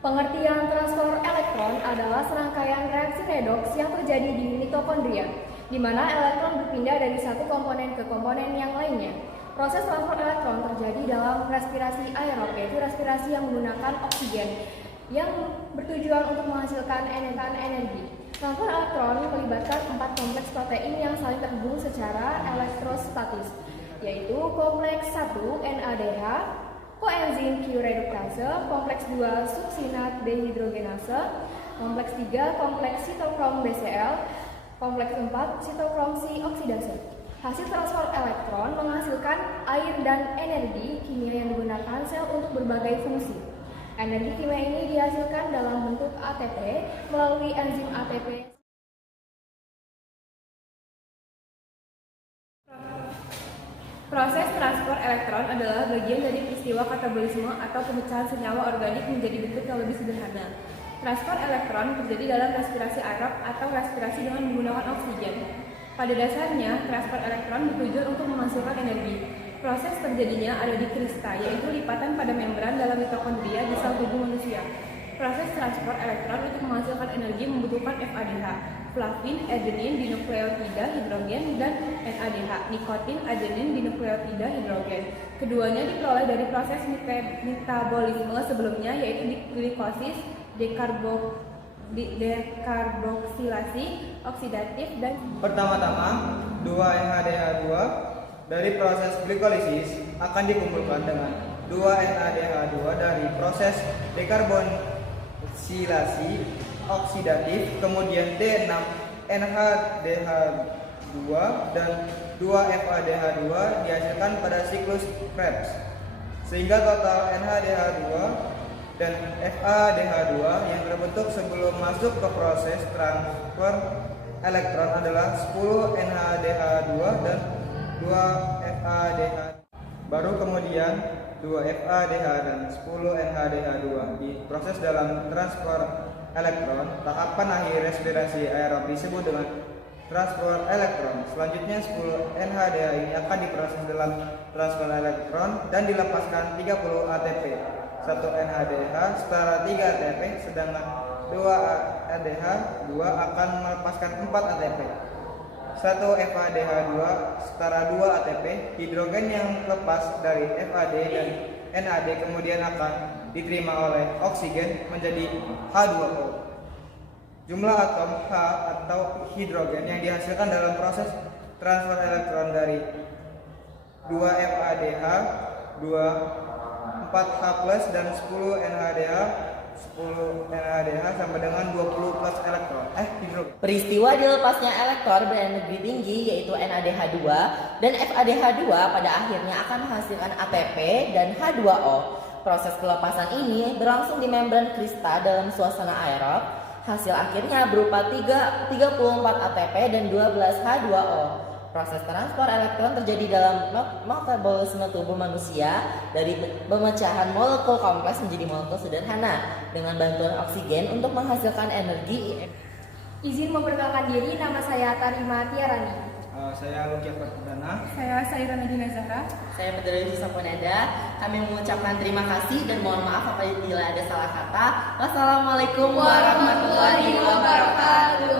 Pengertian transfer elektron adalah serangkaian reaksi redoks yang terjadi di mitokondria, di mana elektron berpindah dari satu komponen ke komponen yang lainnya. Proses transfer elektron terjadi dalam respirasi aerob, yaitu respirasi yang menggunakan oksigen, yang bertujuan untuk menghasilkan energi. Transfer elektron melibatkan 4 kompleks protein yang saling terhubung secara elektrostatis, yaitu kompleks 1 NADH, koenzim Q reduktase, kompleks 2 suksinat dehidrogenase, kompleks 3 kompleks sitokrom BCl, kompleks 4 sitokrom C oksidase. Hasil transfer elektron menghasilkan air dan energi kimia yang digunakan sel untuk berbagai fungsi. Energi kimia ini dihasilkan dalam bentuk ATP melalui enzim ATP. Proses transfer elektron adalah bagian dari peristiwa katabolisme atau pemecahan senyawa organik menjadi bentuk yang lebih sederhana. Transfer elektron terjadi dalam respirasi aerob atau respirasi dengan menggunakan oksigen. Pada dasarnya, transfer elektron bertujuan untuk menghasilkan energi. Proses terjadinya ada di krista, yaitu lipatan pada membran dalam mitokondria di sel tubuh manusia. Proses transfer elektron untuk menghasilkan energi membutuhkan FADH, flavin, adenin, dinukleotida hidrogen, dan NADH, nikotin, adenin, dinukleotida hidrogen. Keduanya diperoleh dari proses metabolisme sebelumnya, yaitu glikosis, dekarboksilasi, oksidatif, dan pertama-tama 2-NADH2 dari proses glikolisis akan dikumpulkan dengan 2-NADH2 dari proses dekarboksilasi oksidatif, kemudian D6-NHDH2 dan 2-FADH2 dihasilkan pada siklus Krebs, sehingga total NHDH2 dan FADH2 yang terbentuk sebelum masuk ke proses transfer elektron adalah 10 NHDH2 dan 2 FADH. Baru kemudian 2 FADH dan 10 NHDH2 diproses dalam transfer elektron. Tahapan akhir respirasi aerob disebut dengan transfer elektron. Selanjutnya 10 NHDH ini akan diproses dalam transfer elektron dan dilepaskan 30 ATP. 1 NADH setara 3 ATP, sedangkan 2 ADH2 akan melepaskan 4 ATP. 1 FADH2 setara 2 ATP, hidrogen yang lepas dari FAD dan NAD kemudian akan diterima oleh oksigen menjadi H2O. Jumlah atom H atau hidrogen yang dihasilkan dalam proses transfer elektron dari 2 FADH, 2 4H+ dan 10 NADH sama dengan 20 plus elektron hidrogen. Peristiwa dilepasnya elektron berenergi tinggi yaitu NADH2 dan FADH2 pada akhirnya akan menghasilkan ATP dan H2O. Proses pelepasan ini berlangsung di membran krista dalam suasana aerob. Hasil akhirnya berupa 34 ATP dan 12 H2O. Proses transfer elektron terjadi dalam metabolisme tubuh manusia dari pemecahan molekul kompleks menjadi molekul sederhana dengan bantuan oksigen untuk menghasilkan energi. Izin memperkenalkan diri, nama saya Tarima Tiarani. Saya Lukia Perdana. Saya Saira Medina Zahra. Saya Medali Saponeda. Kami mengucapkan terima kasih dan mohon maaf apabila ada salah kata. Wassalamualaikum warahmatullahi wabarakatuh.